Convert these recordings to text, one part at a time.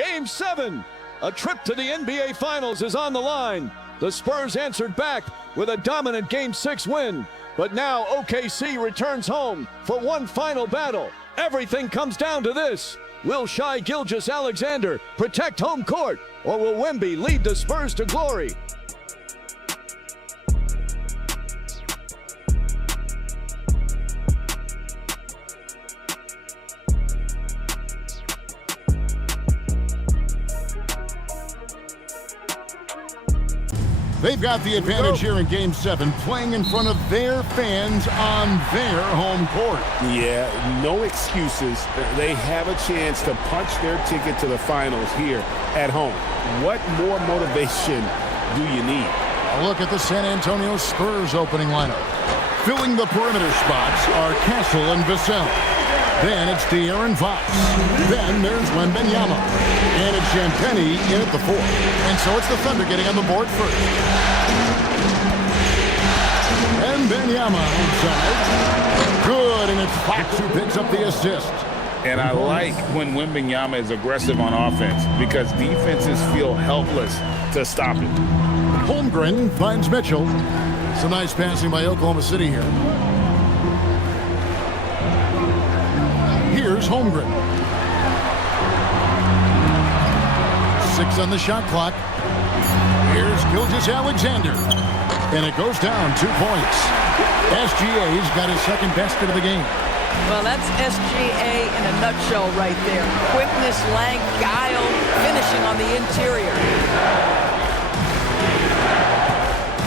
Game 7. A trip to the NBA Finals is on the line. The Spurs answered back with a dominant Game 6 win. But now OKC returns home for one final battle. Everything comes down to this. Will Shai Gilgeous-Alexander protect home court, or will Wemby lead the Spurs to glory? They've got the advantage here in Game 7, playing in front of their fans on their home court. Yeah, no excuses. They have a chance to punch their ticket to the finals here at home. What more motivation do you need? A look at the San Antonio Spurs opening lineup. Filling the perimeter spots are Castle and Vassell. Then it's De'Aaron Fox. Then there's Wembanyama. And it's Champagnie in at the 4. And so it's the Thunder getting on the board first. Wembanyama outside. Good, and it's Fox who picks up the assist. And I like when Wembanyama is aggressive on offense because defenses feel helpless to stop it. Holmgren finds Mitchell. Some nice passing by Oklahoma City here. Here's Holmgren. 6 on the shot clock. Here's Gilgeous-Alexander. And it goes down 2 points. SGA's got his second basket of the game. Well, that's SGA in a nutshell right there. Quickness, length, guile, finishing on the interior.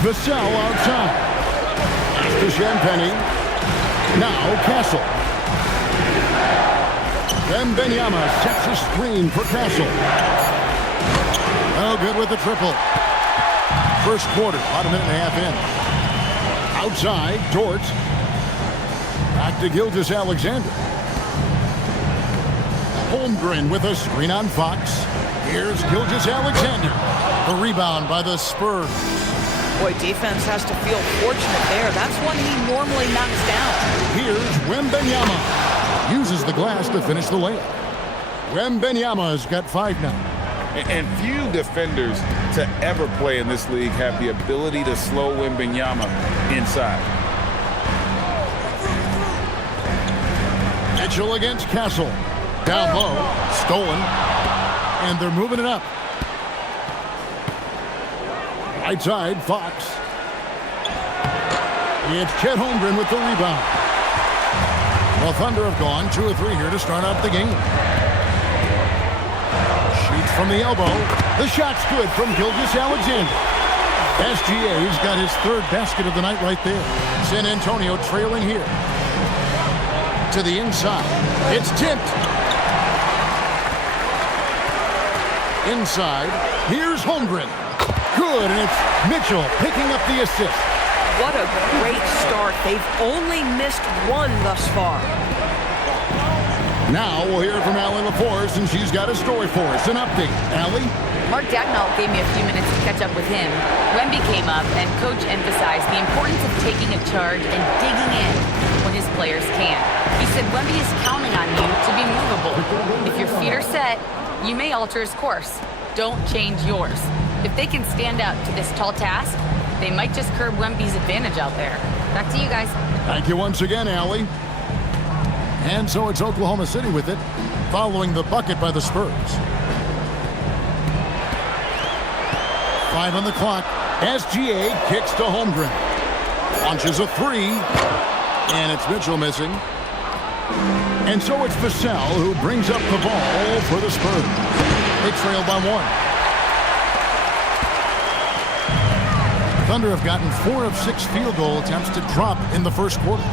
Vassell outside. To Champagnie. Now Castle. Wembanyama sets a screen for Castle. Oh, good with the triple. First quarter, about a minute and a half in. Outside, Dort. Back to Gilgeous-Alexander. Holmgren with a screen on Fox. Here's Gilgeous-Alexander. The rebound by the Spurs. Boy, defense has to feel fortunate there. That's one he normally knocks down. Here's Wembanyama. Uses the glass to finish the layup. Wembanyama's got 5 now. And few defenders to ever play in this league have the ability to slow Wembanyama inside. Mitchell against Castle. Down low. Stolen. And they're moving it up. Right side, Fox. It's Chet Holmgren with the rebound. Well, Thunder have gone 2 or 3 here to start out the game. Shoots from the elbow. The shot's good from Gilgeous-Alexander. SGA's got his 3rd basket of the night right there. San Antonio trailing here. To the inside. It's tipped. Inside. Here's Holmgren. Good, and it's Mitchell picking up the assist. What a great start. They've only missed 1 thus far. Now we'll hear from Allie LaForce, and she's got a story for us. An update. Allie? Mark Dagnall gave me a few minutes to catch up with him. Wemby came up, and Coach emphasized the importance of taking a charge and digging in when his players can. He said Wemby is counting on you to be movable. If your feet are set, you may alter his course. Don't change yours. If they can stand up to this tall task, they might just curb Wemby's advantage out there. Back to you guys. Thank you once again, Allie. And so it's Oklahoma City with it, following the bucket by the Spurs. 5 on the clock. SGA kicks to Holmgren. Launches a 3. And it's Mitchell missing. And so it's Vassell who brings up the ball for the Spurs. They trail by 1. Thunder have gotten 4 of 6 field goal attempts to drop in the first quarter.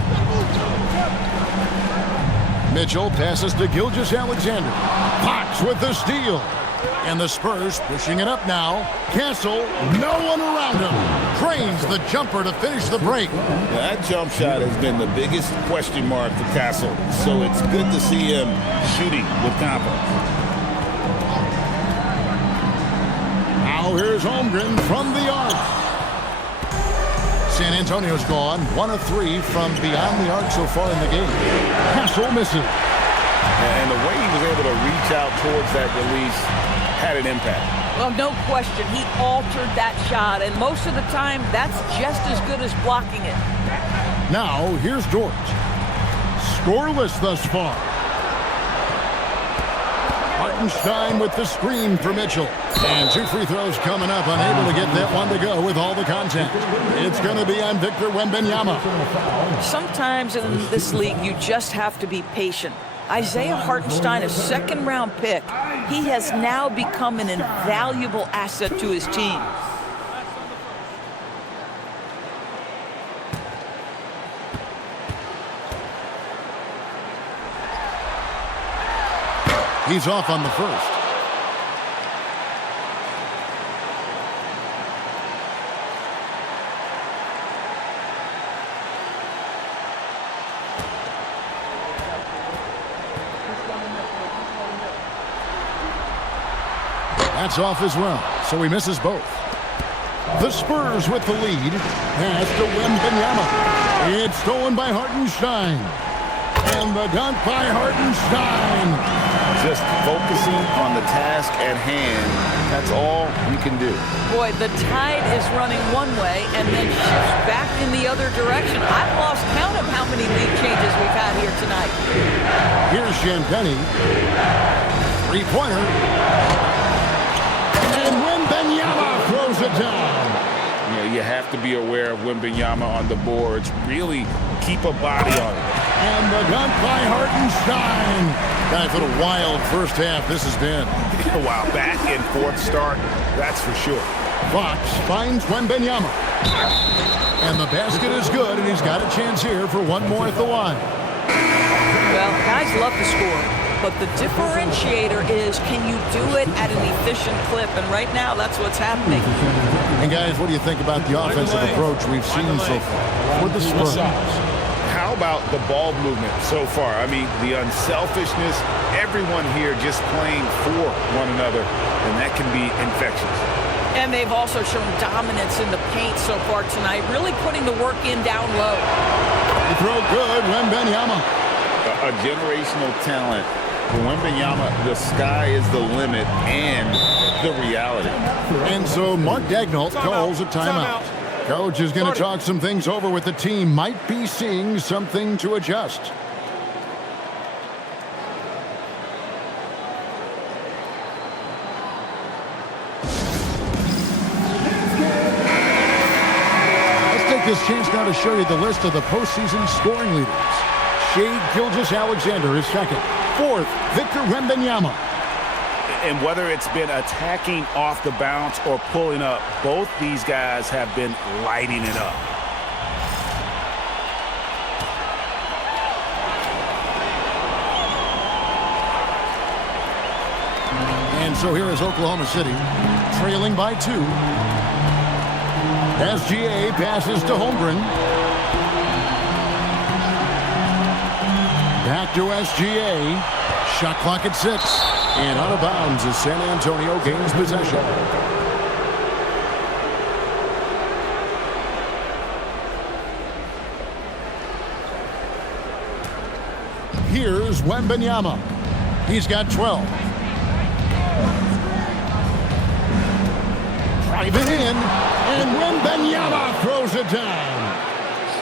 Mitchell passes to Gilgeous-Alexander. Fox with the steal. And the Spurs pushing it up now. Castle, no one around him. Trains the jumper to finish the break. That jump shot has been the biggest question mark for Castle, so it's good to see him shooting with confidence. Now here's Holmgren from the arc. San Antonio's gone 1 of 3 from beyond the arc so far in the game. Castle misses. And the way he was able to reach out towards that release had an impact. Well, no question. He altered that shot, and most of the time, that's just as good as blocking it. Now, here's Dort. Scoreless thus far. Hartenstein with the screen for Mitchell. And 2 free throws coming up, unable to get that one to go with all the contact. It's going to be on Victor Wembanyama. Sometimes in this league, you just have to be patient. Isaiah Hartenstein, a second-round pick, he has now become an invaluable asset to his team. He's off on the first. That's off as well, so he misses both. The Spurs with the lead. Pass to Wembanyama. It's stolen by Hartenstein. And the dunk by Hartenstein. Just focusing on the task at hand. That's all you can do. Boy, the tide is running one way and then shifts back in the other direction. I've lost count of how many lead changes we've had here tonight. Here's Champagny. Three-pointer. And Wembanyama throws it down. You have to be aware of Wembanyama on the boards. Really keep a body on it. And the dunk by Hartenstein. Guys, what a wild first half this has been. Wow, back and forth start, that's for sure. Fox finds Wembanyama. And the basket is good, and he's got a chance here for one more at the line. Well, guys love to score, but the differentiator is, can you do it at an efficient clip? And right now, that's what's happening. And guys, what do you think about the offensive approach we've seen so far with the Spurs? How about the ball movement so far? I mean, the unselfishness, everyone here just playing for one another, and that can be infectious. And they've also shown dominance in the paint so far tonight, really putting the work in down low. He throw good, Wembanyama. A generational talent. For Wembanyama, the sky is the limit and the reality. And so Mark Daigneault calls a timeout. Coach is going to talk some things over with the team. Might be seeing something to adjust. Let's take this chance now to show you the list of the postseason scoring leaders. Shai Gilgeous-Alexander is second. Fourth, Victor Wembanyama. And whether it's been attacking off the bounce or pulling up, both these guys have been lighting it up. And so here is Oklahoma City, trailing by 2. SGA passes to Holmgren. Back to SGA. Shot clock at 6. And out of bounds as San Antonio gains possession. Here's Wembanyama. He's got 12. Drive it in. And Wembanyama throws it down.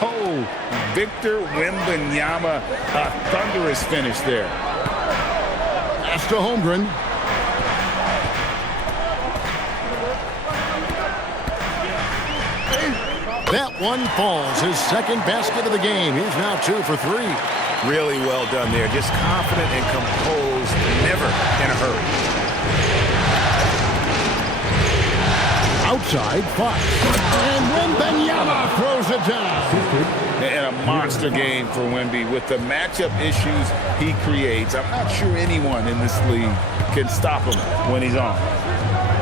Oh, Victor Wembanyama, a thunderous finish there. Pass to Holmgren. That one falls. His second basket of the game. He's now 2 for 3. Really well done there. Just confident and composed. Never in a hurry. Outside, Fox. And Wembanyama throws it down. And a monster game for Wemby with the matchup issues he creates. I'm not sure anyone in this league can stop him when he's on.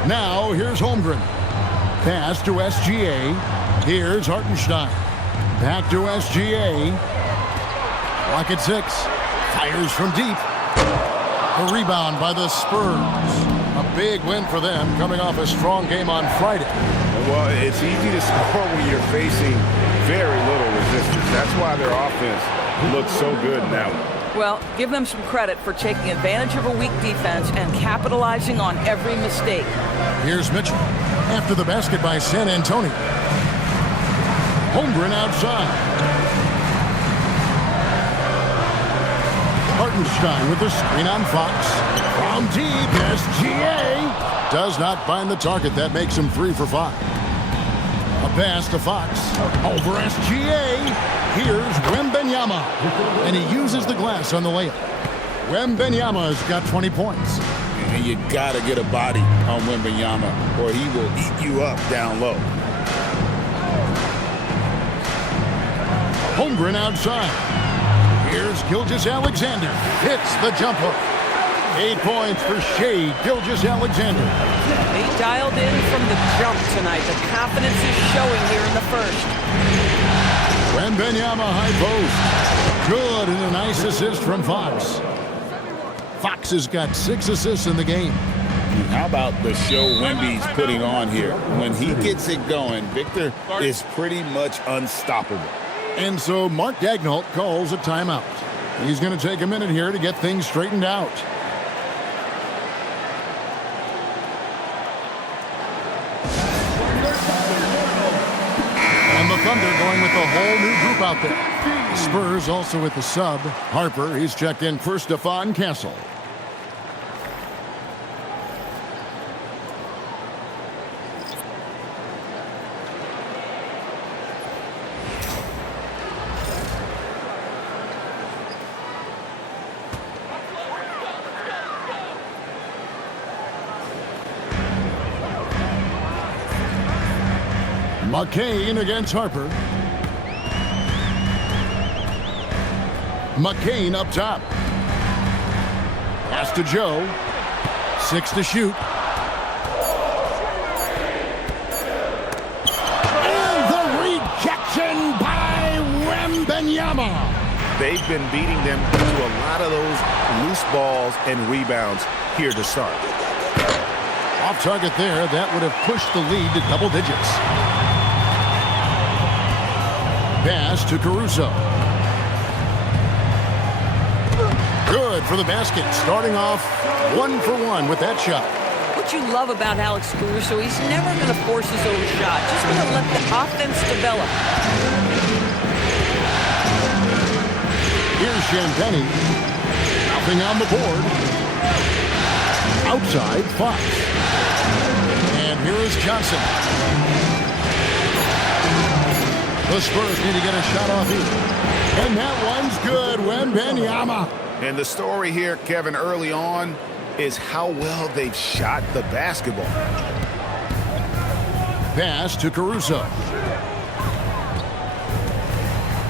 Now, here's Holmgren. Pass to SGA. Here's Hartenstein. Back to SGA. Clock at 6. Fires from deep. A rebound by the Spurs. A big win for them, coming off a strong game on Friday. Well, it's easy to score when you're facing very little resistance. That's why their offense looks so good now. Well, give them some credit for taking advantage of a weak defense and capitalizing on every mistake. Here's Mitchell. After the basket by San Antonio. Holmgren outside. Hartenstein with the screen on Fox. From deep, SGA does not find the target. That makes him 3 for 5. A pass to Fox. Over SGA. Here's Wembanyama. And he uses the glass on the layup. Wembanyama's got 20 points. And you got to get a body on Wembanyama or he will eat you up down low. Holmgren outside. Here's Gilgeous-Alexander. Hits the jump hook. 8 points for Shea Gilgeous-Alexander. He dialed in from the jump tonight. The confidence is showing here in the first. Wembanyama high post. Good, and a nice assist from Fox. Fox has got 6 assists in the game. How about the show Wemby's putting on here? When he gets it going, Victor is pretty much unstoppable. And so Mark Daigneault calls a timeout. He's going to take a minute here to get things straightened out. And the Thunder going with a whole new group out there. The Spurs also with the sub. Harper, he's checked in for Stephon Castle. McCain against Harper. McCain up top. Pass to Joe. 6 to shoot. And the rejection by Wembanyama. They've been beating them to a lot of those loose balls and rebounds here to start. Off target there. That would have pushed the lead to double digits. Pass to Caruso. Good for the basket. Starting off 1 for 1 with that shot. What you love about Alex Caruso, he's never going to force his own shot. Just going to let the offense develop. Here's Champagnie. Nothing on the board. Outside, Fox. And here is Johnson. The Spurs need to get a shot off here. And that one's good. Wembanyama. And the story here, Kevin, early on is how well they've shot the basketball. Pass to Caruso.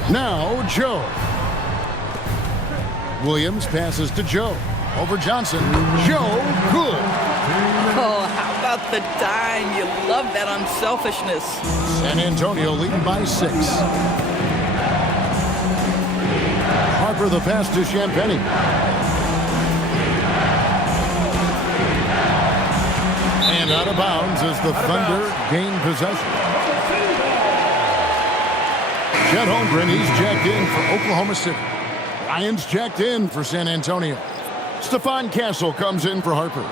Now Joe. Williams passes to Joe. Over Johnson. Joe, good. Oh, how about the dime? You love that unselfishness. San Antonio leading by 6. Harper the pass to Champagnie. And out of bounds as the Thunder gain possession. Chet Holmgren, he's checked in for Oklahoma City. Ryan's checked in for San Antonio. Stephon Castle comes in for Harper.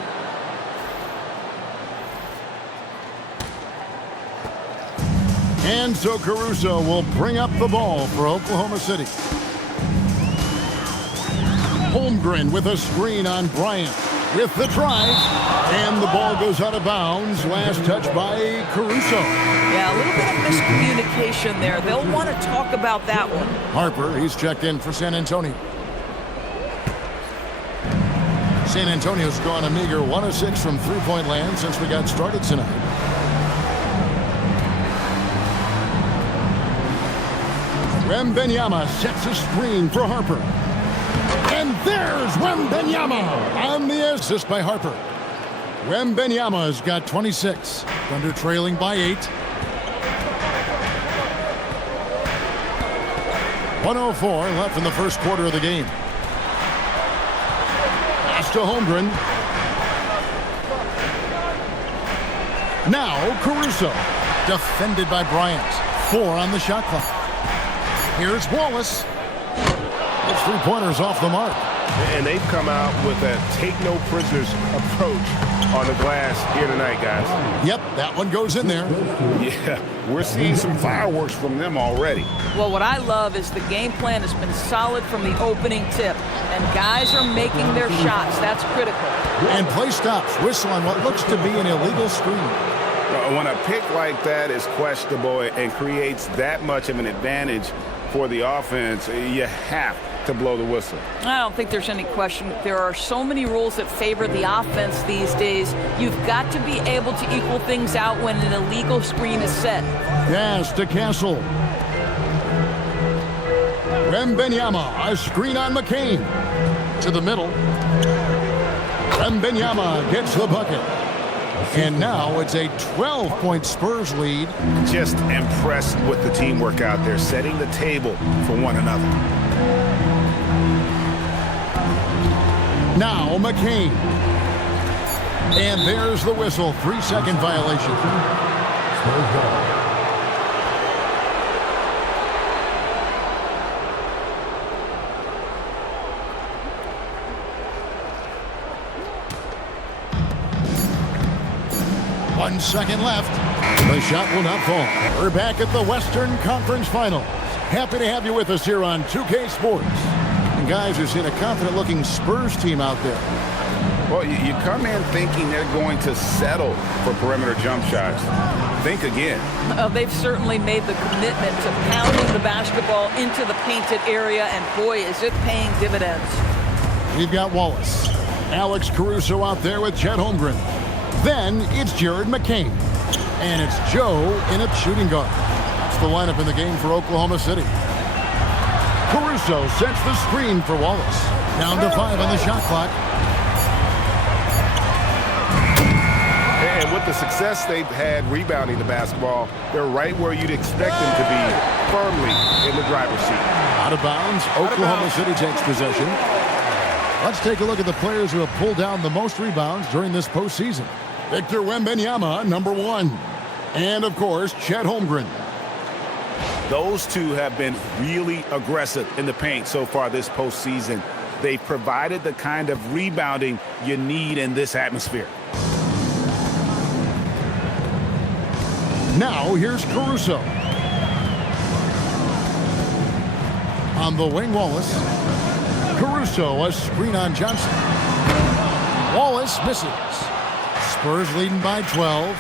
And so Caruso will bring up the ball for Oklahoma City. Holmgren with a screen on Bryant with the drive. And the ball goes out of bounds. Last touch by Caruso. Yeah, a little bit of miscommunication there. They'll want to talk about that one. Harper, he's checked in for San Antonio. San Antonio's gone a meager 1 of 6 from three-point land since we got started tonight. Wembanyama sets a screen for Harper. And there's Wembanyama on the assist by Harper. Wembanyama's got 26. Thunder trailing by 8. 1:04 left in the first quarter of the game. Pass to Holmgren. Now Caruso. Defended by Bryant. 4 on the shot clock. Here's Wallace. It's 3-pointers off the mark. And they've come out with a take-no-prisoners approach on the glass here tonight, guys. Yep, that one goes in there. Yeah, we're seeing some fireworks from them already. Well, what I love is the game plan has been solid from the opening tip, and guys are making their shots. That's critical. And play stops. Whistle on what looks to be an illegal screen. When a pick like that is questionable and creates that much of an advantage for the offense, you have to blow the whistle. I don't think there's any question. There are so many rules that favor the offense these days. You've got to be able to equal things out when an illegal screen is set. Pass to Castle. Wembanyama, a screen on McCain. To the middle. Wembanyama gets the bucket. And now it's a 12-point Spurs lead. Just impressed with the teamwork out there, setting the table for one another. Now McCain. And there's the whistle. 3-second violation. Spurs ball. One second left. The shot will not fall. We're back at the Western Conference Finals. Happy to have you with us here on 2K Sports. And guys, we've seen a confident-looking Spurs team out there. Well, you come in thinking they're going to settle for perimeter jump shots. Think again. They've certainly made the commitment to pounding the basketball into the painted area, and boy, is it paying dividends. We've got Wallace. Alex Caruso out there with Chet Holmgren. Then it's Jared McCain. And it's Joe in at shooting guard. That's the lineup in the game for Oklahoma City. Caruso sets the screen for Wallace. Down to 5 on the shot clock. And with the success they've had rebounding the basketball, they're right where you'd expect them to be, firmly in the driver's seat. Out of bounds. Oklahoma City takes possession. Let's take a look at the players who have pulled down the most rebounds during this postseason. Victor Wembanyama, number 1. And, of course, Chet Holmgren. Those two have been really aggressive in the paint so far this postseason. They've provided the kind of rebounding you need in this atmosphere. Now, here's Caruso. On the wing, Wallace. Caruso, a screen on Johnson. Wallace misses. Spurs leading by 12.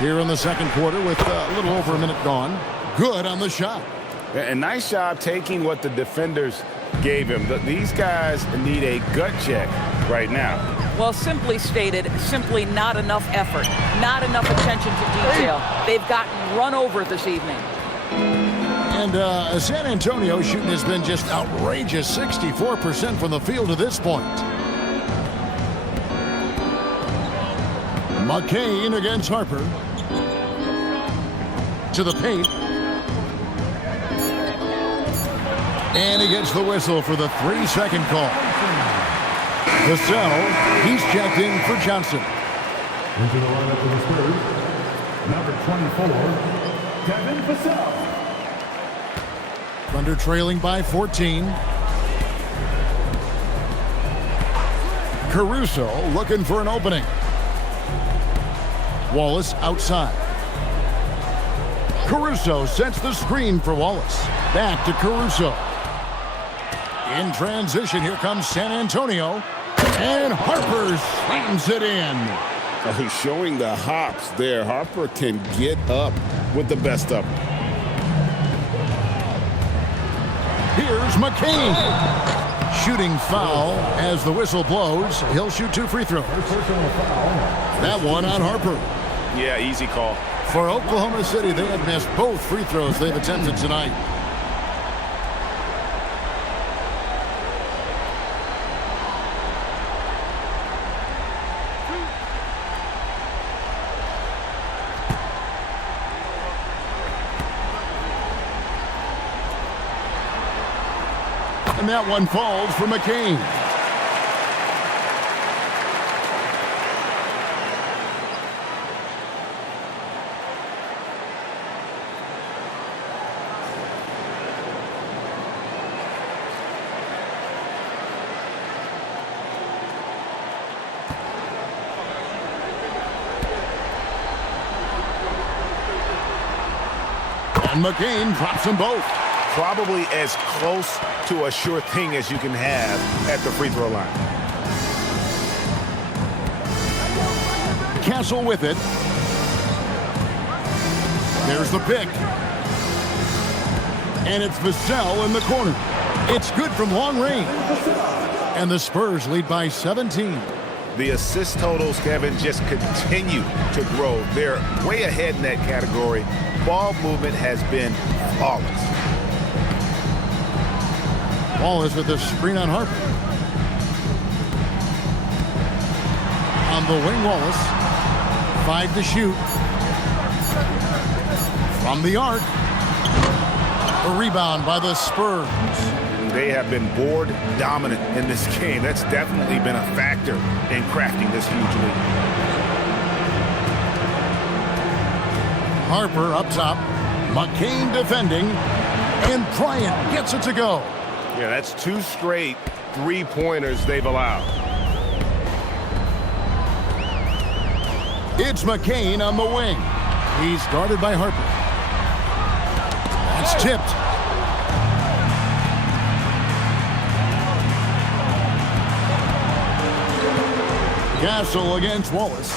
Here in the second quarter with a little over a minute gone. Good on the shot. And nice job taking what the defenders gave him. These guys need a gut check right now. Well, simply stated, simply not enough effort, not enough attention to detail. They've gotten run over this evening. And San Antonio shooting has been just outrageous, 64% from the field to this point. McCain against Harper. To the paint. And he gets the whistle for the 3-second call. Vassell, he's checked in for Johnson. Into the lineup for the Spurs, number 24, Devin Vassell. Thunder trailing by 14. Caruso looking for an opening. Wallace outside. Caruso sets the screen for Wallace. Back to Caruso. In transition, here comes San Antonio. And Harper slams it in. Oh, showing the hops there. Harper can get up with the best of them. Here's McCain. Shooting foul as the whistle blows. He'll shoot 2 free throws. That one on Harper. Yeah, easy call. For Oklahoma City, they had missed both free throws they've attempted tonight. And that one falls for McCain. And McCain drops them both. Probably as close to a sure thing as you can have at the free throw line. Castle with it. There's the pick. And it's Vassell in the corner. It's good from long range. And the Spurs lead by 17. The assist totals, Kevin, just continue to grow. They're way ahead in that category. Ball movement has been flawless. Wallace with the screen on Harper. On the wing, Wallace. 5 to shoot. From the arc. A rebound by the Spurs. They have been board dominant in this game. That's definitely been a factor in crafting this huge lead. Harper up top. McCain defending. And Bryant gets it to go. Yeah, that's 2 straight three-pointers they've allowed. It's McCain on the wing. He's guarded by Harper. That's tipped. Castle against Wallace.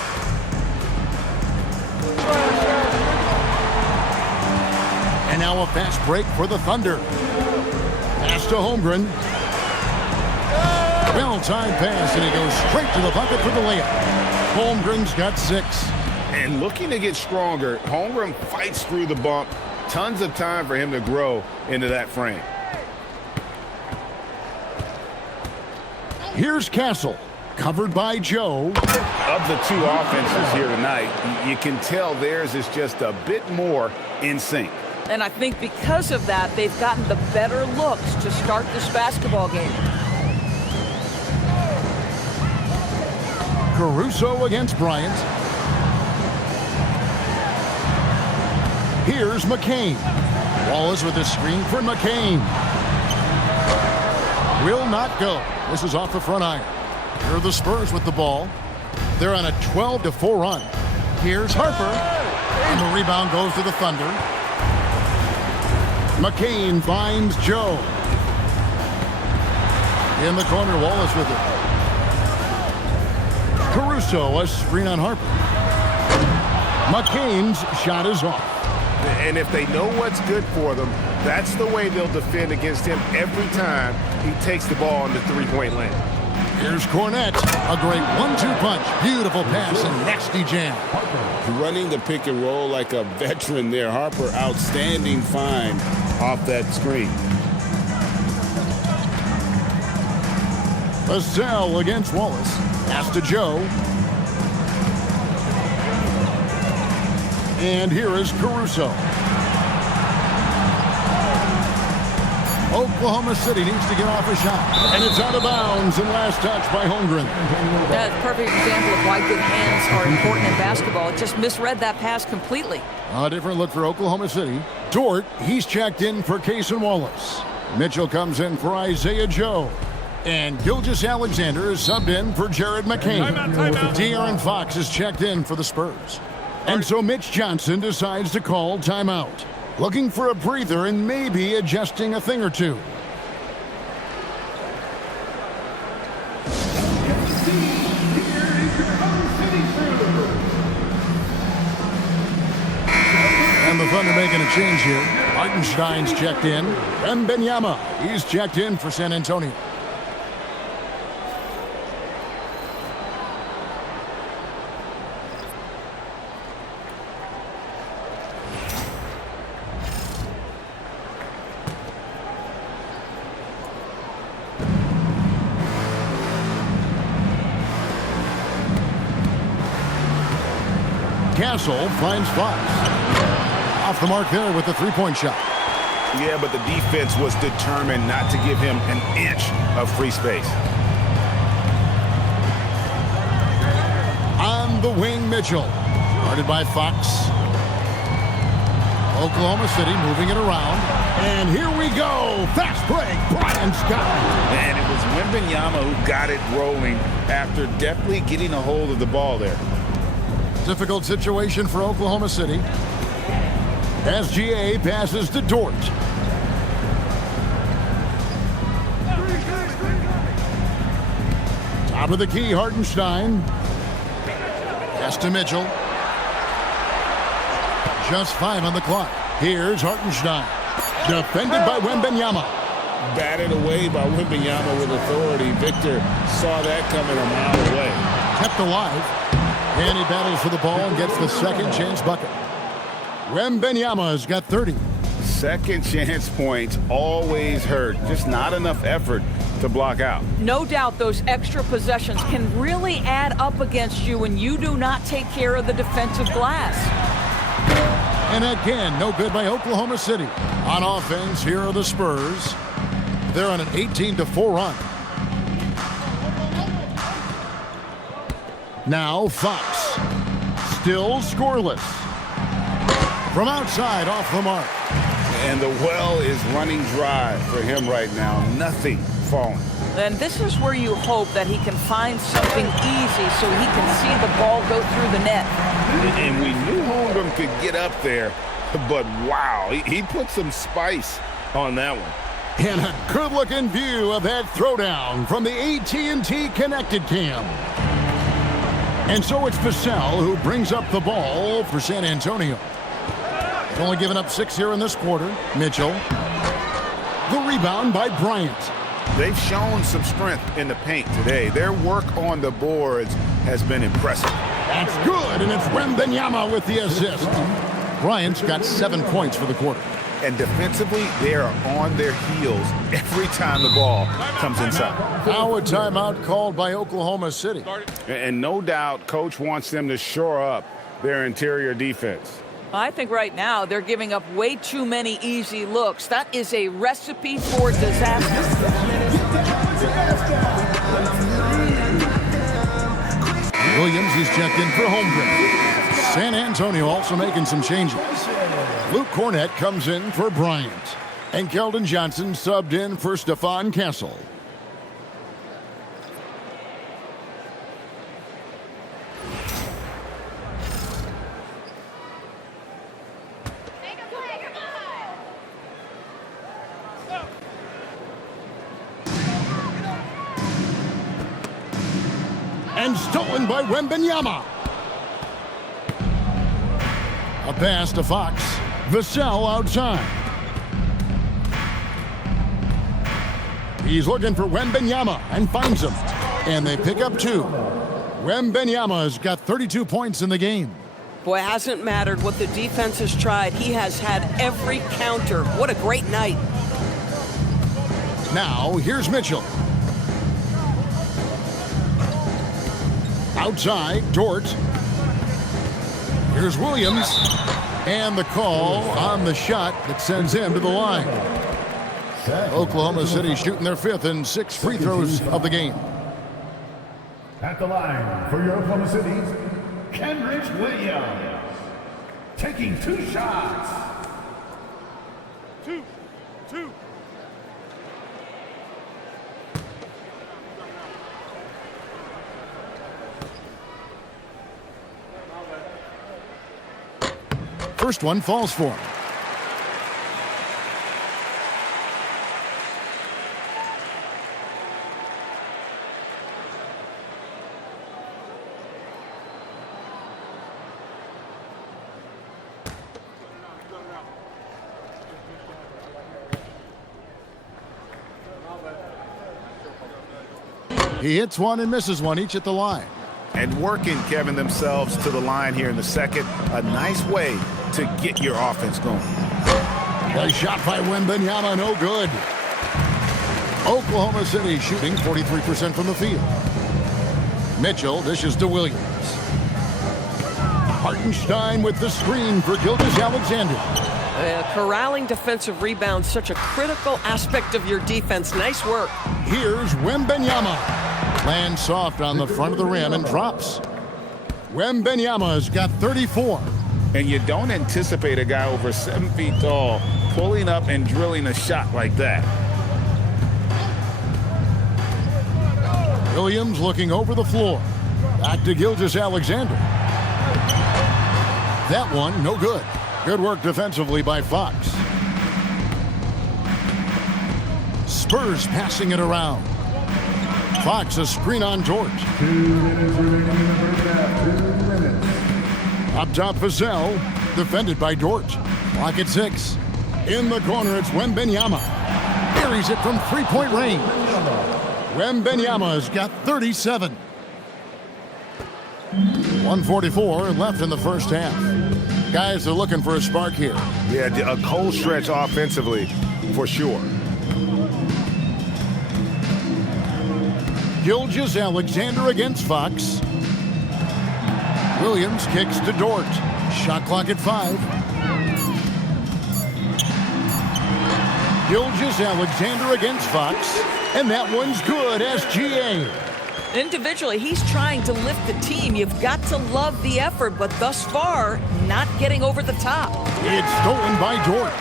And now a fast break for the Thunder. Pass to Holmgren. Well-timed pass, and he goes straight to the bucket for the layup. Holmgren's got 6. And looking to get stronger, Holmgren fights through the bump. Tons of time for him to grow into that frame. Here's Castle, covered by Joe. Of the 2 offenses here tonight, you can tell theirs is just a bit more in sync. And I think because of that, they've gotten the better looks to start this basketball game. Caruso against Bryant. Here's McCain. Wallace with the screen for McCain. Will not go. This is off the front iron. Here are the Spurs with the ball. They're on a 12-4 run. Here's Harper. And the rebound goes to the Thunder. McCain finds Joe. In the corner, Wallace with it. Caruso, a screen on Harper. McCain's shot is off. And if they know what's good for them, that's the way they'll defend against him every time he takes the ball in the three-point lane. Here's Cornette. A great 1-2 punch. Beautiful pass and nasty jam. Running the pick and roll like a veteran there. Harper, outstanding find off that screen. Vassell against Wallace. Pass to Joe. And here is Caruso. Oklahoma City needs to get off a shot. And it's out of bounds and last touch by Holmgren. That's a perfect example of why good hands are important in basketball. It just misread that pass completely. A different look for Oklahoma City. Dort, he's checked in for Cason Wallace. Mitchell comes in for Isaiah Joe. And Gilgeous-Alexander is subbed in for Jared McCain. De'Aaron Fox is checked in for the Spurs. And so Mitch Johnson decides to call timeout. Looking for a breather and maybe adjusting a thing or two. And the Thunder making a change here. Hartenstein's checked in. Wembanyama, he's checked in for San Antonio. Castle finds Fox. Off the mark there with the three-point shot. Yeah, but the defense was determined not to give him an inch of free space. On the wing, Mitchell. Guarded by Fox. Oklahoma City moving it around. And here we go. Fast break. Bryant's got it. And it was Wembanyama who got it rolling after definitely getting a hold of the ball there. Difficult situation for Oklahoma City. SGA passes to Dort. Top of the key, Hartenstein. Pass to Mitchell. Just 5 on the clock. Here's Hartenstein. Defended by Wembanyama. Batted away by Wembanyama with authority. Victor saw that coming a mile away. Kept alive. And he battles for the ball and gets the second chance bucket. Wembanyama's got 30. Second chance points always hurt. Just not enough effort to block out. No doubt those extra possessions can really add up against you when you do not take care of the defensive glass. And again, no good by Oklahoma City. On offense, here are the Spurs. They're on an 18-4 run. Now Fox. Still scoreless. From outside, off the mark. And the well is running dry for him right now. Nothing falling. And this is where you hope that he can find something easy so he can see the ball go through the net. And we knew Holmgren could get up there, but wow, he put some spice on that one. And a good-looking view of that throwdown from the AT&T Connected Cam. And so it's Vassell who brings up the ball for San Antonio. He's only given up 6 here in this quarter. Mitchell. The rebound by Bryant. They've shown some strength in the paint today. Their work on the boards has been impressive. That's good, and it's Wembanyama with the assist. Bryant's got 7 points for the quarter. And defensively, they are on their heels every time the ball comes inside. Now a timeout called by Oklahoma City. And no doubt, Coach wants them to shore up their interior defense. I think right now they're giving up way too many easy looks. That is a recipe for disaster. Williams is checked in for Holmgren. San Antonio also making some changes. Luke Cornett comes in for Bryant. And Keldon Johnson subbed in for Stephon Castle. And stolen by Wembanyama. A pass to Fox. Vassell outside. He's looking for Wembanyama and finds him. And they pick up 2. Wembanyama's got 32 points in the game. Boy, it hasn't mattered what the defense has tried. He has had every counter. What a great night. Now, here's Mitchell. Outside, Dort. Here's Williams. And the call on the shot that sends him to the line. Oklahoma City shooting their 5th and 6 free throws of the game. At the line for your Oklahoma City's Kenrich Williams. Taking 2 shots. 2. First one falls for him. He hits one and misses one, each at the line. And working, Kevin, themselves to the line here in the second. A nice way to get your offense going. A shot by Wembanyama, no good. Oklahoma City shooting 43% from the field. Mitchell dishes to Williams. Hartenstein with the screen for Gilgeous-Alexander. Corralling defensive rebounds, such a critical aspect of your defense. Nice work. Here's Wembanyama. Lands soft on the front of the rim and drops. Wembanyama's got 34. And you don't anticipate a guy over 7 feet tall pulling up and drilling a shot like that. Williams looking over the floor. Back to Gilgeous-Alexander. That one, no good. Good work defensively by Fox. Spurs passing it around. Fox a screen on Dort. 2 minutes remaining in the first half. 2 minutes. Up top, Vassell, defended by Dort. Clock at 6. In the corner, it's Wembanyama. Buries it from three-point range. Wembanyama has got 37. 1:44 left in the first half. Guys are looking for a spark here. Yeah, a cold stretch offensively, for sure. Gilgeous-Alexander against Fox. Williams kicks to Dort. Shot clock at 5. Gilgeous-Alexander against Fox. And that one's good, SGA. Individually, he's trying to lift the team. You've got to love the effort, but thus far, not getting over the top. It's stolen by Dort.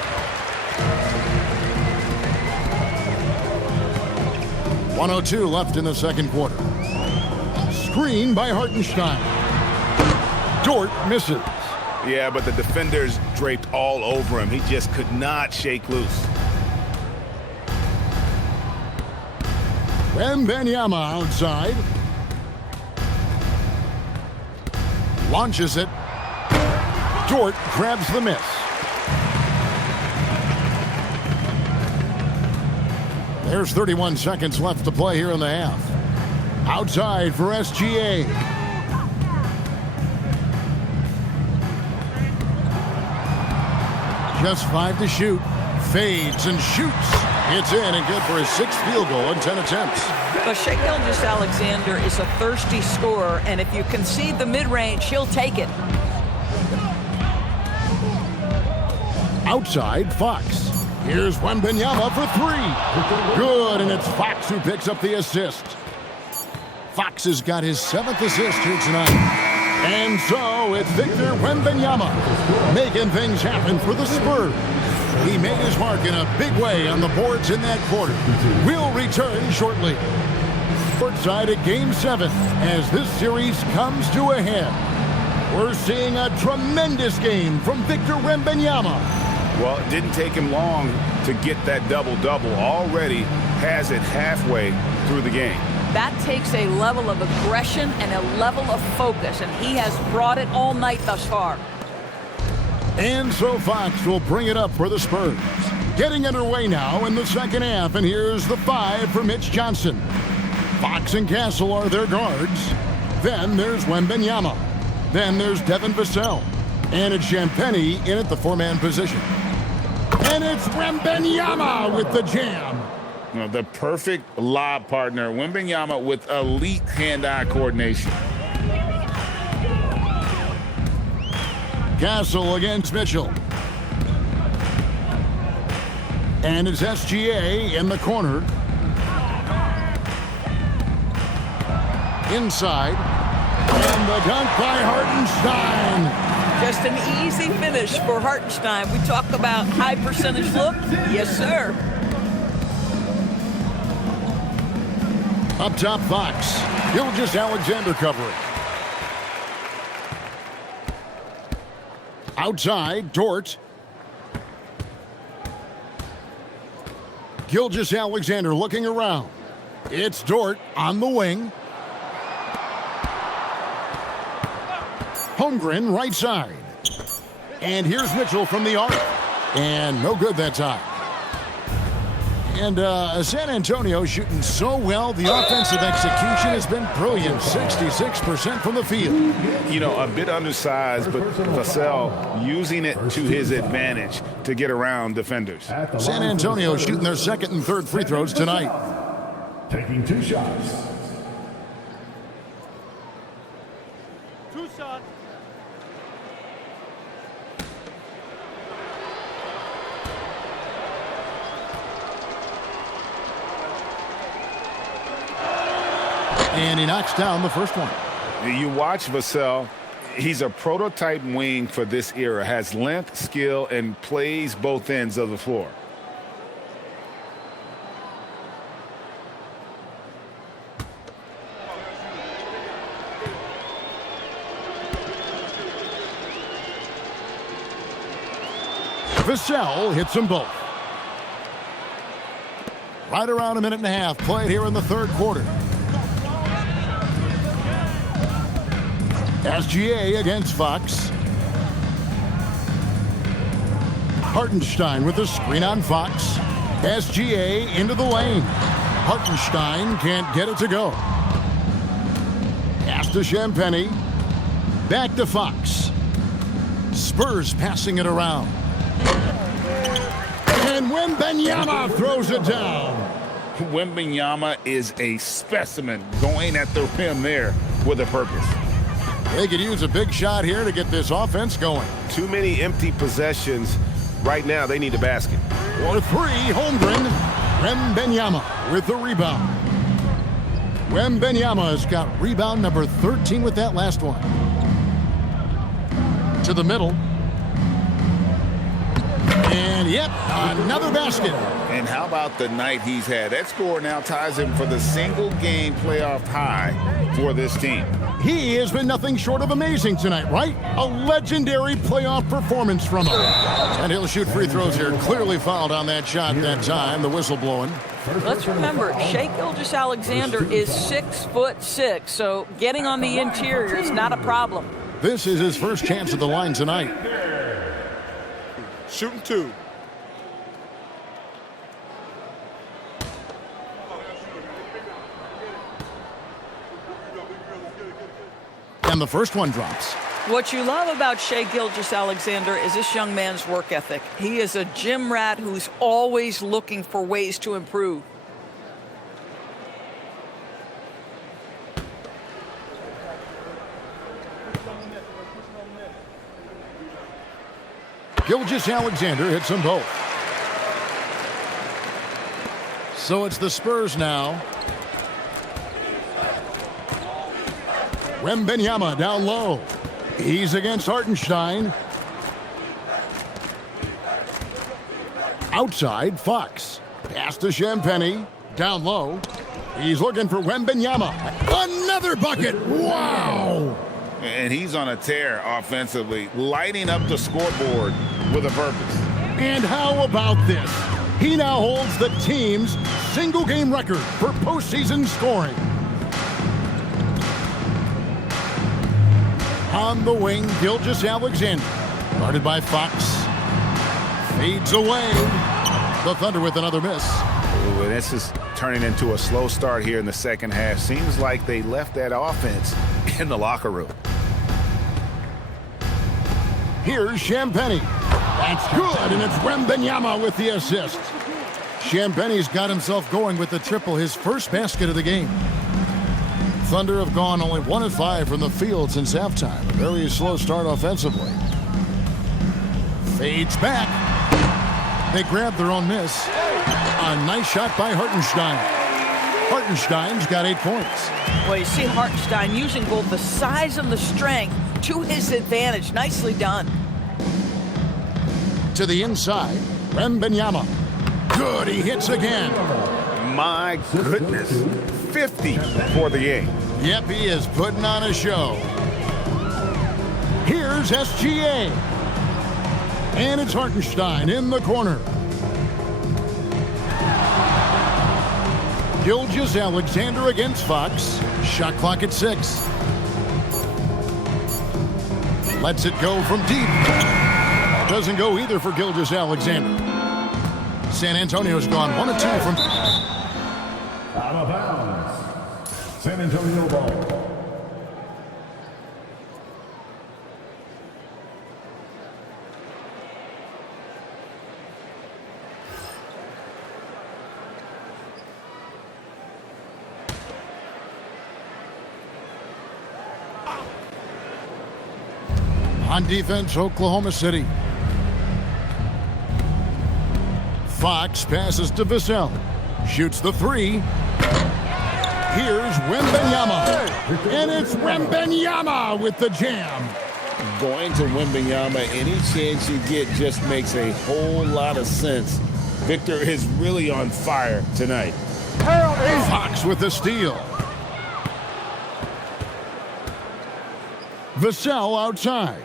.102 left in the second quarter. Screen by Hartenstein. Dort misses. Yeah, but the defenders draped all over him. He just could not shake loose. Wembanyama outside. Launches it. Dort grabs the miss. There's 31 seconds left to play here in the half. Outside for SGA. Just 5 to shoot. Fades and shoots. It's in and good for his 6th field goal in 10 attempts. But Shai Gilgeous-Alexander is a thirsty scorer, and if you concede the mid-range, he'll take it. Outside, Fox. Here's Wembanyama for 3. Good, and it's Fox who picks up the assist. Fox has got his 7th assist here tonight. And so it's Victor Wembanyama making things happen for the Spurs. He made his mark in a big way on the boards in that quarter. We'll return shortly. Courtside at Game 7 as this series comes to a head. We're seeing a tremendous game from Victor Wembanyama. Well, it didn't take him long to get that double-double. Already has it halfway through the game. That takes a level of aggression and a level of focus, and he has brought it all night thus far. And so Fox will bring it up for the Spurs. Getting underway now in the second half, and here's the 5 for Mitch Johnson. Fox and Castle are their guards. Then there's Wembanyama. Then there's Devin Vassell. And it's Champagnie in at the 4-man position. And it's Wembanyama with the jam. The perfect lob partner. Wembanyama with elite hand-eye coordination. Castle against Mitchell. And it's SGA in the corner. Inside. And the dunk by Hartenstein. Just an easy finish for Hartenstein. We talk about high percentage look. Yes, sir. Up top, Fox. Gilgeous-Alexander covering. Outside, Dort. Gilgeous-Alexander looking around. It's Dort on the wing. Holmgren right side. And here's Mitchell from the arc. And no good that time. And San Antonio shooting so well. The offensive execution has been brilliant. 66% from the field. You know, a bit undersized, but Vassell using it to his advantage to get around defenders. San Antonio shooting their 2nd and 3rd free throws tonight. Taking 2 shots. 2 shots. And he knocks down the first one. You watch Vassell. He's a prototype wing for this era. Has length, skill, and plays both ends of the floor. Vassell hits them both. Right around a minute and a half played here in the third quarter. SGA against Fox. Hartenstein with the screen on Fox. SGA into the lane. Hartenstein can't get it to go. Pass to Champagny. Back to Fox. Spurs passing it around. And Wembanyama throws it down. Wembanyama is a specimen going at the rim there with a purpose. They could use a big shot here to get this offense going. Too many empty possessions. Right now, they need a basket. For three, Holmgren. Wembanyama with the rebound. Wembanyama has got rebound number 13 with that last one. To the middle. And yep, another basket. And how about the night he's had? That score now ties him for the single-game playoff high for this team. He has been nothing short of amazing tonight, right? A legendary playoff performance from him. And he'll shoot free throws here. Clearly fouled on that shot that time. The whistle blowing. Let's remember, Shai Gilgeous-Alexander is 6'6", so getting on the interior is not a problem. This is his first chance at the line tonight. Shooting two. And the first one drops. What you love about Shai Gilgeous-Alexander is this young man's work ethic. He is a gym rat who's always looking for ways to improve. Gilgeous-Alexander hits them both. So it's the Spurs now. Wembanyama down low. He's against Hartenstein. Outside, Fox. Pass to Champagny. Down low. He's looking for Wembanyama. Another bucket. Wow! And he's on a tear offensively, lighting up the scoreboard with a purpose. And how about this? He now holds the team's single-game record for postseason scoring. On the wing, Gilgeous-Alexander. Guarded by Fox. Fades away. The Thunder with another miss. Ooh, and this is turning into a slow start here in the second half. Seems like they left that offense in the locker room. Here's Champagny. That's good, and it's Wembanyama with the assist. Champagny's got himself going with the triple, his first basket of the game. Thunder have gone only 1 of 5 from the field since halftime. A very slow start offensively. Fades back. They grab their own miss. A nice shot by Hartenstein. Hartenstein's got 8 points. Well, you see Hartenstein using both the size and the strength to his advantage. Nicely done. To the inside, Wembanyama. Good, he hits again. My goodness. 50 for the game. Yep, he is putting on a show. Here's SGA. And it's Hartenstein in the corner. Gilgeous-Alexander against Fox. Shot clock at 6. Lets it go from deep. Doesn't go either for Gilgeous-Alexander. San Antonio's gone 1 of 2 from... Out of bounds. San Antonio ball. On defense, Oklahoma City. Fox passes to Vassell. Shoots the 3. Here's Wembanyama. And it's Wembanyama with the jam. Going to Wembanyama, any chance you get just makes a whole lot of sense. Victor is really on fire tonight. Fox with the steal. Vassell outside.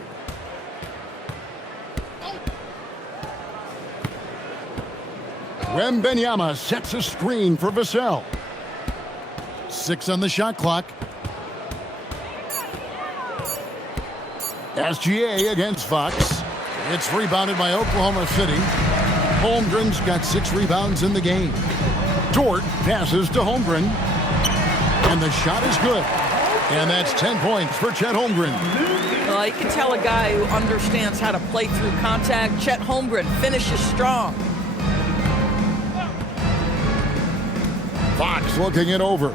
Wembanyama sets a screen for Vassell. 6 on the shot clock. SGA against Fox. It's rebounded by Oklahoma City. Holmgren's got 6 rebounds in the game. Dort passes to Holmgren. And the shot is good. And that's 10 points for Chet Holmgren. Well, you can tell a guy who understands how to play through contact. Chet Holmgren finishes strong. Fox looking it over.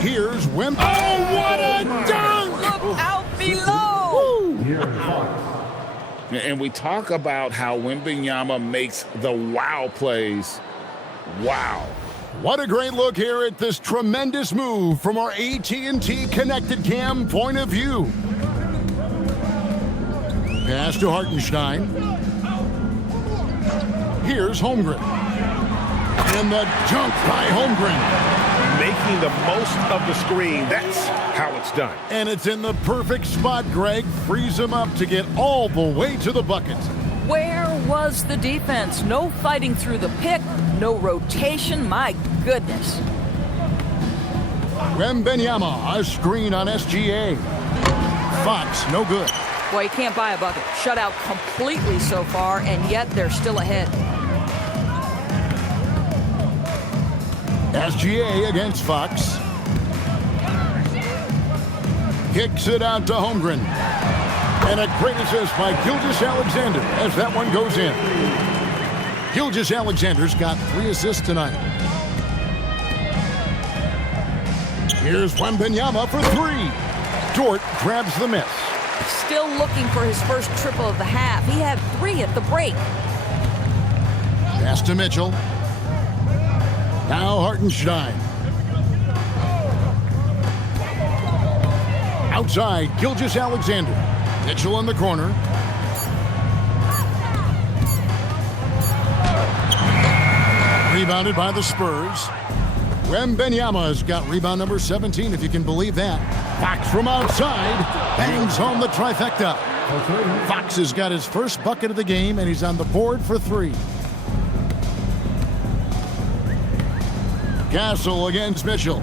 Here's Wemby. Oh, what a dunk! Look out below! And we talk about how Wembanyama makes the wow plays. Wow. What a great look here at this tremendous move from our AT&T Connected Cam point of view. Pass to Hartenstein. Here's Holmgren. And the dunk by Holmgren. Making the most of the screen. That's how it's done. And it's in the perfect spot, Greg. Frees him up to get all the way to the bucket. Where was the defense? No fighting through the pick, no rotation. My goodness. Wembanyama, a screen on SGA. Fox, no good. Boy, you can't buy a bucket. Shut out completely so far, and yet they're still ahead. SGA against Fox. Kicks it out to Holmgren. And a great assist by Gilgeous-Alexander as that one goes in. Gilgeous-Alexander's got 3 assists tonight. Here's Wembanyama for 3. Dort grabs the miss. Still looking for his first triple of the half. He had 3 at the break. Pass to Mitchell. Now Hartenstein. Outside, Gilgeous-Alexander. Mitchell in the corner. Rebounded by the Spurs. Wembanyama's got rebound number 17, if you can believe that. Fox from outside bangs home the trifecta. Fox has got his first bucket of the game, and he's on the board for 3. Castle against Mitchell.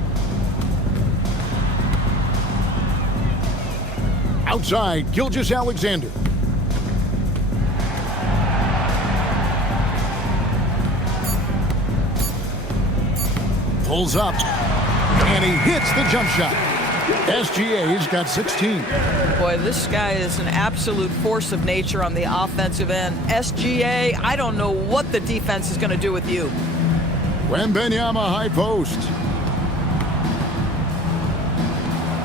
Outside, Gilgeous-Alexander. Pulls up, and he hits the jump shot. SGA's got 16. Boy, this guy is an absolute force of nature on the offensive end. SGA, I don't know what the defense is going to do with you. Wembanyama high post.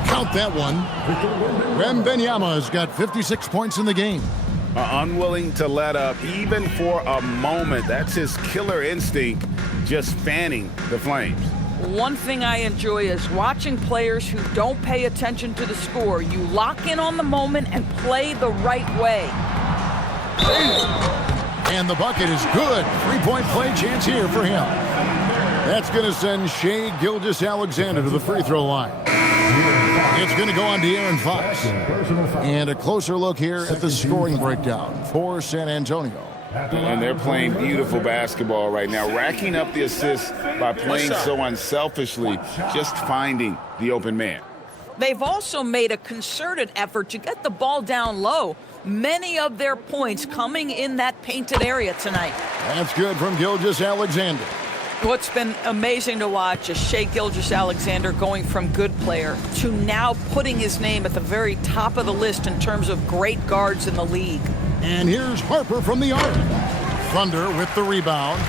Count that one. Wembanyama's got 56 points in the game. Unwilling to let up even for a moment. That's his killer instinct, just fanning the flames. One thing I enjoy is watching players who don't pay attention to the score. You lock in on the moment and play the right way. And the bucket is good. 3-point play chance here for him. That's going to send Shai Gilgeous-Alexander to the free throw line. It's going to go on to Aaron Fox. And a closer look here at the scoring breakdown for San Antonio. And they're playing beautiful basketball right now, racking up the assists by playing so unselfishly, just finding the open man. They've also made a concerted effort to get the ball down low. Many of their points coming in that painted area tonight. That's good from Gilgeous-Alexander. What's been amazing to watch is Shai Gilgeous-Alexander going from good player to now putting his name at the very top of the list in terms of great guards in the league. And here's Harper from the arc. Thunder with the rebound.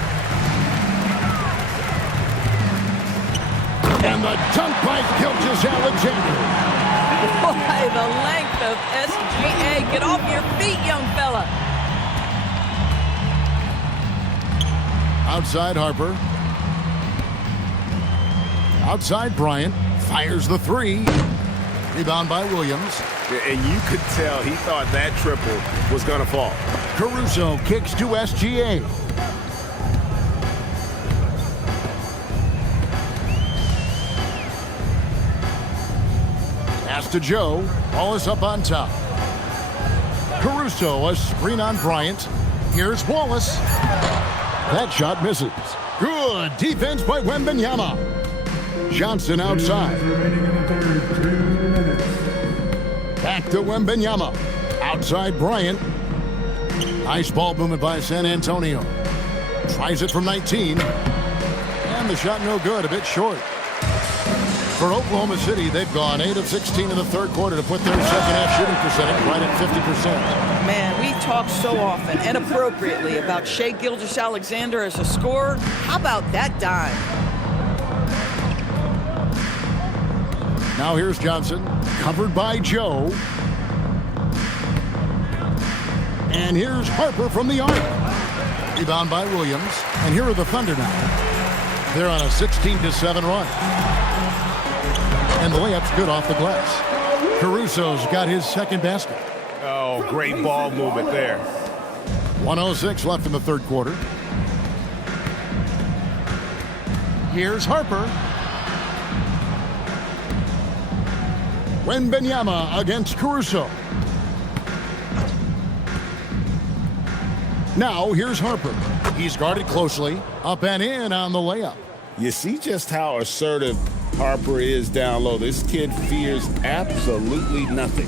And the dunk by Gilgeous-Alexander. Boy, the length of SGA. Get off your feet, young fella. Outside Harper. Outside Bryant. Fires the 3. Rebound by Williams. And you could tell he thought that triple was going to fall. Caruso kicks to SGA. Pass to Joe. Ball is up on top. Caruso, a screen on Bryant. Here's Wallace. That shot misses. Good defense by Wembanyama. Johnson outside. Back to Wembanyama. Outside Bryant. Nice ball movement by San Antonio. Tries it from 19. And the shot no good, a bit short. For Oklahoma City, they've gone 8 of 16 in the third quarter to put their second half shooting percentage right at 50%. Man, we talk so often and appropriately about Shai Gilgeous-Alexander as a scorer. How about that dime? Now here's Johnson, covered by Joe. And here's Harper from the arc. Rebound by Williams. And here are the Thunder now. They're on a 16-7 run. And the layup's good off the glass. Caruso's got his second basket. Oh, great ball movement there. 1:06 left in the third quarter. Here's Harper. Wembanyama against Caruso. Now here's Harper. He's guarded closely. Up and in on the layup. You see just how assertive Harper is down low. This kid fears absolutely nothing.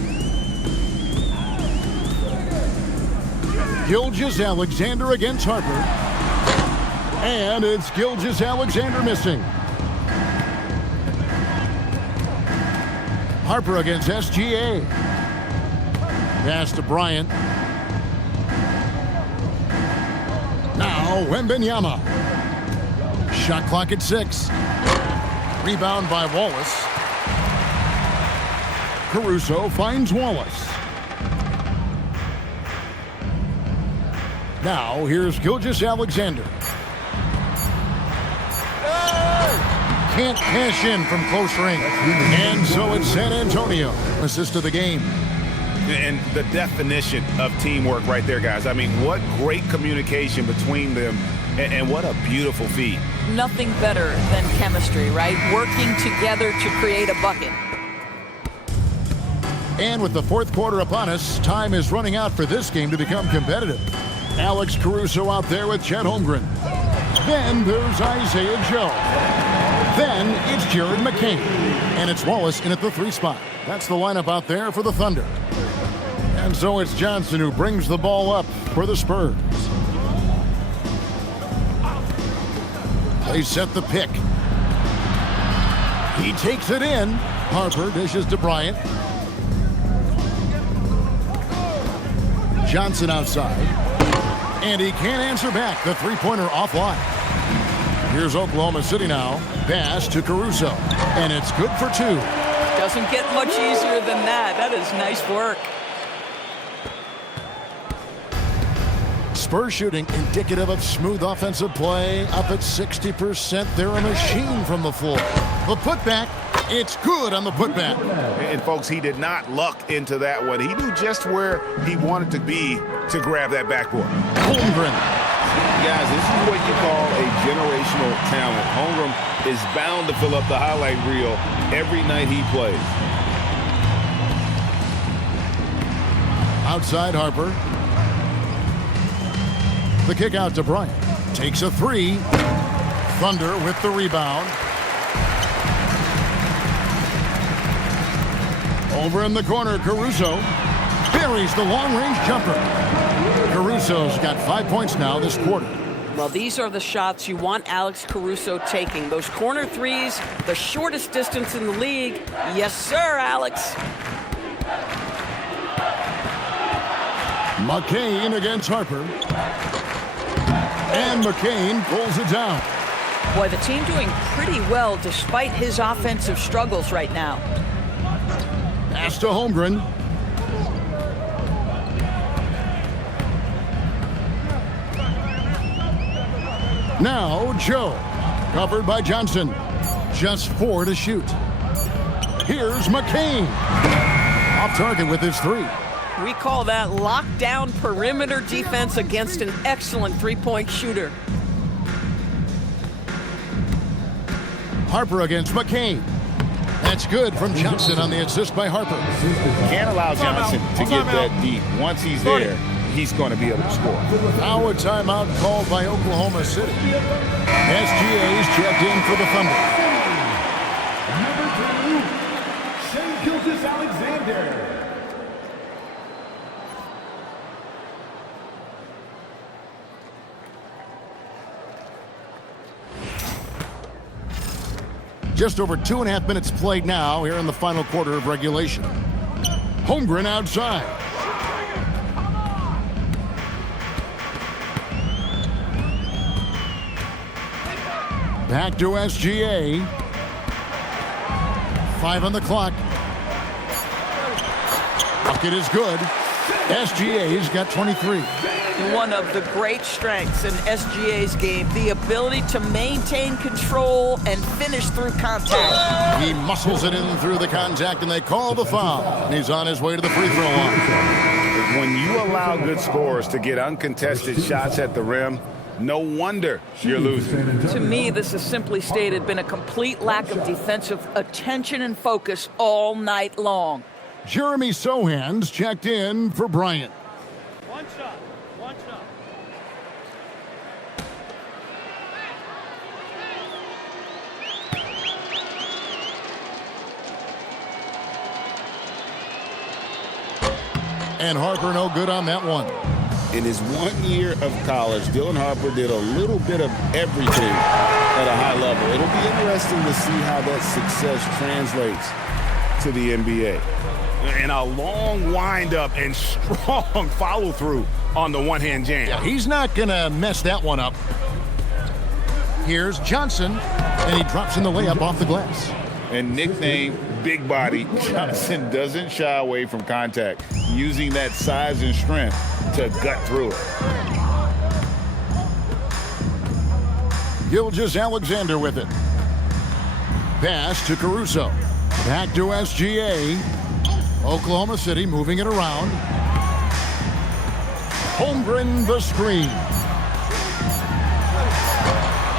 Gilgeous-Alexander against Harper. And it's Gilgeous-Alexander missing. Harper against SGA. Pass to Bryant. Now Wembanyama. Shot clock at 6. Rebound by Wallace. Caruso finds Wallace. Now here's Gilgeous-Alexander. Can't cash in from close range. And so it's San Antonio. Assist of the game. And the definition of teamwork right there, guys. I mean, what great communication between them, and what a beautiful feed. Nothing better than chemistry, right? Working together to create a bucket. And with the fourth quarter upon us, time is running out for this game to become competitive. Alex Caruso out there with Chet Holmgren. Then there's Isaiah Joe. Then it's Jared McCain. And it's Wallace in at the 3 spot. That's the lineup out there for the Thunder. And so it's Johnson who brings the ball up for the Spurs. They set the pick. He takes it in. Harper dishes to Bryant. Johnson outside. And he can't answer back. The three-pointer offline. Here's Oklahoma City now. Pass to Caruso. And it's good for 2. Doesn't get much easier than that. That is nice work. Spurs shooting indicative of smooth offensive play. Up at 60%. They're a machine from the floor. The putback. It's good on the putback. And folks, he did not luck into that one. He knew just where he wanted to be to grab that backboard. Holmgren. Guys, this is what you call a generational talent. Holmgren is bound to fill up the highlight reel every night he plays. Outside Harper. The kick out to Bryant. Takes a 3. Thunder with the rebound. Over in the corner, Caruso buries the long-range jumper. Caruso's got 5 points now this quarter. Well, these are the shots you want Alex Caruso taking. Those corner threes, the shortest distance in the league. Yes, sir, Alex. McCain against Harper. And McCain pulls it down. Boy, the team doing pretty well despite his offensive struggles right now. Pass to Holmgren. Now Joe, covered by Johnson. Just 4 to shoot. Here's McCain. Off target with his 3. We call that lockdown perimeter defense against an excellent three-point shooter. Harper against McCain. That's good from Johnson on the assist by Harper. Can't allow Johnson to get that deep. Once he's there, he's going to be able to score. Now a timeout called by Oklahoma City. SGA's checked in for the Thunder. Number 2, Shai Gilgeous-Alexander. Just over 2.5 minutes played now here in the final quarter of regulation. Holmgren outside. Back to SGA. 5 on the clock. Bucket is good. SGA's got 23. One of the great strengths in SGA's game, the ability to maintain control and finish through contact. He muscles it in through the contact, and they call the foul. He's on his way to the free throw line. When you allow good scorers to get uncontested shots at the rim, no wonder you're losing. To me, this has simply stated been a complete lack of defensive attention and focus all night long. Jeremy Sohan's checked in for Bryant. One shot. And Harper no good on that one. In his 1 year of college, Dylan Harper did a little bit of everything at a high level. It'll be interesting to see how that success translates to the NBA. And a long windup and strong follow-through on the one-hand jam. Yeah, he's not going to mess that one up. Here's Johnson, and he drops in the layup off the glass. And nicknamed Big Body, Johnson doesn't shy away from contact, using that size and strength to gut through it. Gilgeous-Alexander with it. Pass to Caruso. Back to SGA. Oklahoma City moving it around. Holmgren the screen.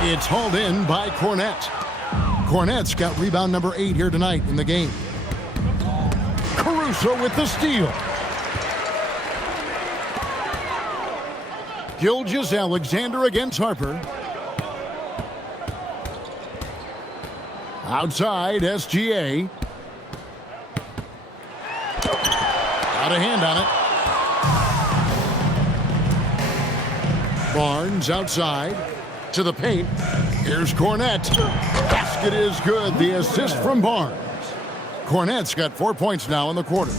It's hauled in by Cornette. Cornette's got rebound number 8 here tonight in the game. Caruso with the steal. Gilgeous-Alexander against Harper. Outside, SGA. Got a hand on it. Barnes outside to the paint. Here's Cornette. Basket is good. The assist from Barnes. Cornette's got 4 points now in the quarter.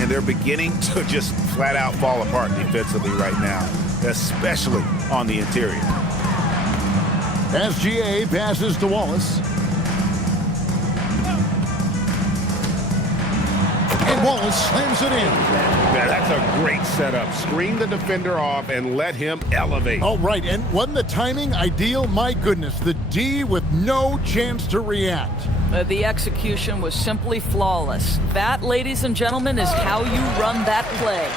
And they're beginning to just flat out fall apart defensively right now, especially on the interior. SGA passes to Wallace. And Wallace slams it in. Yeah, that's a great setup. Screen the defender off and let him elevate. Oh, right. And wasn't the timing ideal? My goodness, the D with no chance to react. The execution was simply flawless. That, ladies and gentlemen, is how you run that play.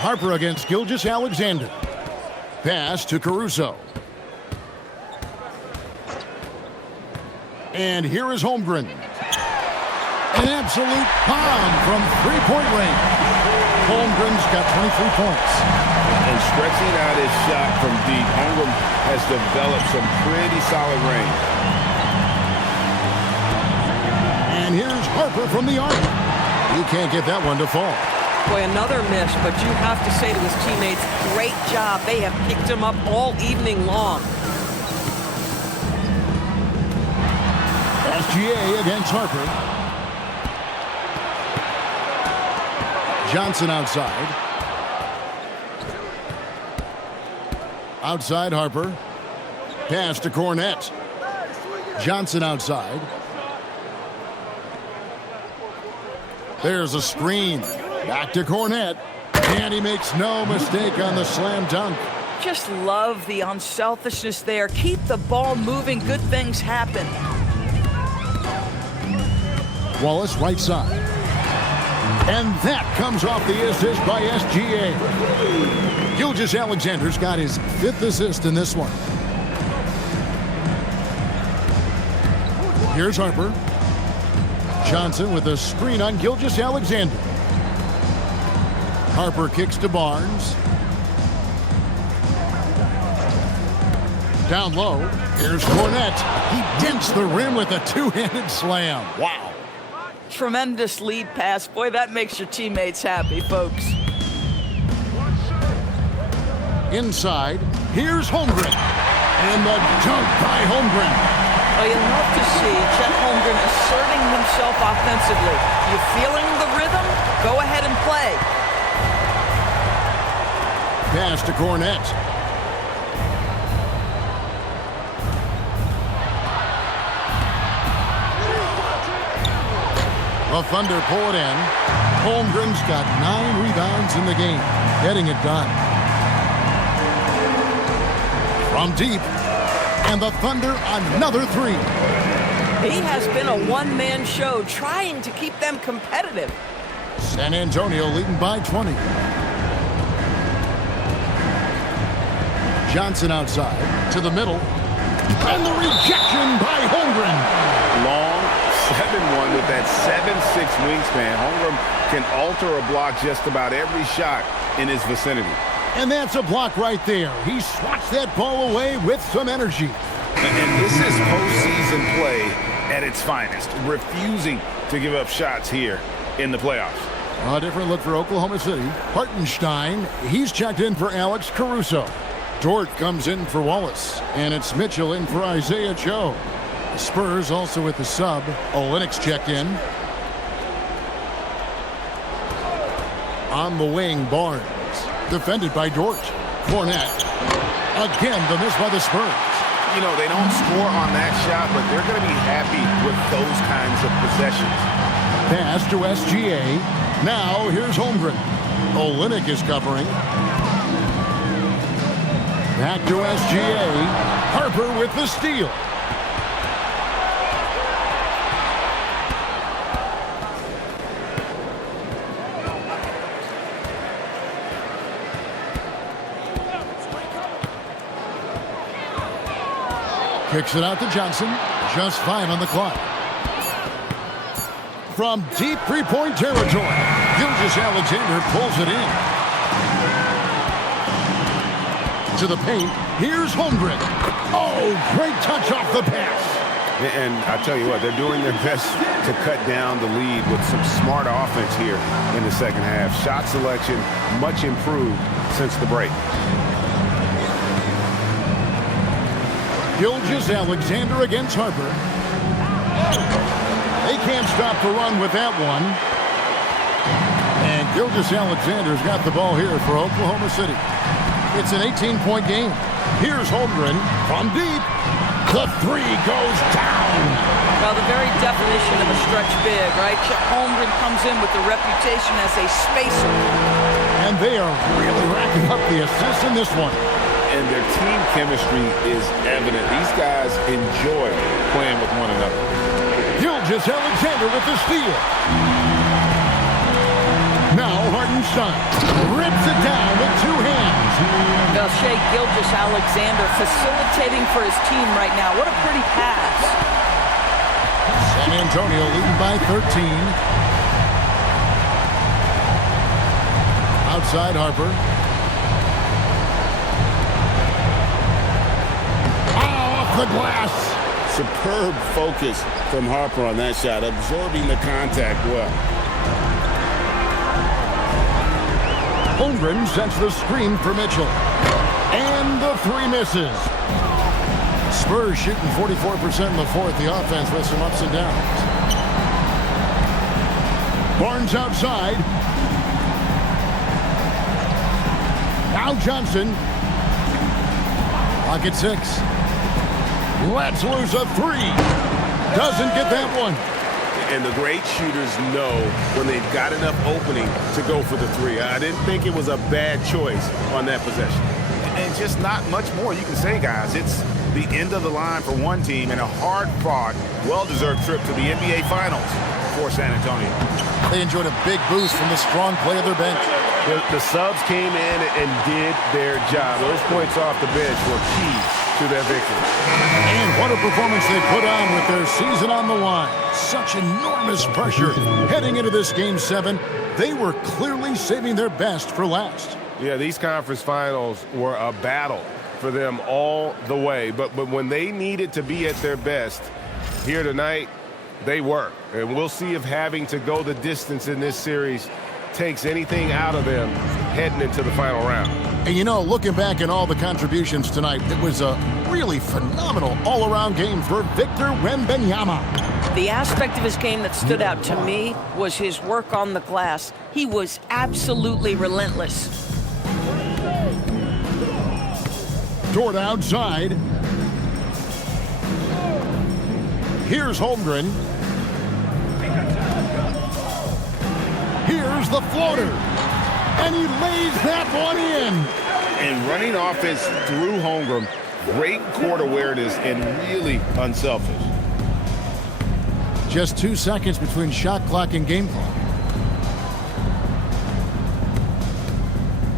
Harper against Gilgeous-Alexander. Pass to Caruso. And here is Holmgren. An absolute bomb from three-point range. Holmgren's got 23 points. And stretching out his shot from deep, Holmgren has developed some pretty solid range. And here's Harper from the arc. He can't get that one to fall. Boy, another miss, but you have to say to his teammates, great job. They have picked him up all evening long. SGA against Harper. Johnson outside. Outside Harper. Pass to Cornette. Johnson outside. There's a screen. Back to Cornette. And he makes no mistake on the slam dunk. Just love the unselfishness there. Keep the ball moving. Good things happen. Wallace right side. And that comes off the assist by SGA. Gilgeous-Alexander's got his 5th assist in this one. Here's Harper. Johnson with a screen on Gilgeous-Alexander. Harper kicks to Barnes. Down low, here's Fournette. He dents the rim with a two-handed slam. Wow. Tremendous lead pass. Boy, that makes your teammates happy, folks. Inside, here's Holmgren. And the dunk by Holmgren. Well, you love to see Chet Holmgren asserting himself offensively. You feeling the rhythm? Go ahead and play. Pass to Cornette. The Thunder pull it in. Holmgren's got 9 rebounds in the game, getting it done. From deep, and the Thunder another 3. He has been a one-man show trying to keep them competitive. San Antonio leading by 20. Johnson outside to the middle, and the rejection by Holmgren. Long 7-1 with that 7'6" wingspan. Holmgren can alter a block just about every shot in his vicinity. And that's a block right there. He swats that ball away with some energy. And this is postseason play at its finest, refusing to give up shots here in the playoffs. A different look for Oklahoma City. Hartenstein, he's checked in for Alex Caruso. Dort comes in for Wallace, and it's Mitchell in for Isaiah Joe. The Spurs also with the sub. Olynyk's checked in. On the wing, Barnes. Defended by Dort. Fournette. Again, the miss by the Spurs. You know, they don't score on that shot, but they're going to be happy with those kinds of possessions. Pass to SGA. Now, here's Holmgren. Olynyk is covering. Back to SGA. Harper with the steal. Kicks it out to Johnson. Just 5 on the clock. From deep three-point territory, Gilgeous-Alexander pulls it in. To the paint, here's Holmgren. Oh, great touch off the pass. And I tell you what, they're doing their best to cut down the lead with some smart offense here in the second half. Shot selection much improved since the break. Gilgeous-Alexander against Harper. They can't stop the run with that one. And Gilgeous-Alexander's got the ball here for Oklahoma City. It's an 18-point game. Here's Holmgren from deep. The 3 goes down. Well, the very definition of a stretch big, right? Chet Holmgren comes in with the reputation as a spacer. And they are really racking up the assists in this one. And their team chemistry is evident. These guys enjoy playing with one another. Gilgeous-Alexander with the steal. Now Hartenstein rips it down with 2 hands. Well, Shea Gilgeous-Alexander facilitating for his team right now. What a pretty pass. San Antonio leading by 13. Outside Harper. The glass. Superb focus from Harper on that shot, absorbing the contact well. Holmgren sends the screen for Mitchell. And the 3 misses. Spurs shooting 44% in the fourth. The offense with some ups and downs. Barnes outside. Now Johnson. Clock at 6. Let's lose a 3. Doesn't get that one. And the great shooters know when they've got enough opening to go for the 3. I didn't think it was a bad choice on that possession. And just not much more you can say, guys. It's the end of the line for one team and a hard-fought, well-deserved trip to the NBA Finals for San Antonio. They enjoyed a big boost from the strong play of their bench. The subs came in and did their job. Those points off the bench were key to their victory. And what a performance they put on with their season on the line. such enormous pressure heading into this Game 7. They were clearly saving their best for last. Yeah, these conference finals were a battle for them all the way. But when they needed to be at their best here tonight, they were. And we'll see if having to go the distance in this series takes anything out of them heading into the final round. And you know, looking back at all the contributions tonight, it was a really phenomenal all-around game for Victor Wembanyama. The aspect of his game that stood out to me was his work on the glass. He was absolutely relentless. Dort outside. Here's Holmgren. Here's the floater. And he lays that one in. And running offense through Holmgren, great court awareness and really unselfish. Just 2 seconds between shot clock and game clock.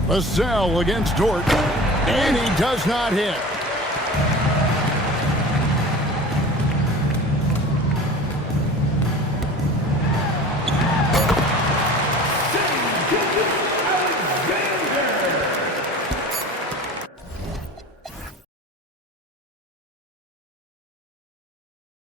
Vassell against Dort. And he does not hit.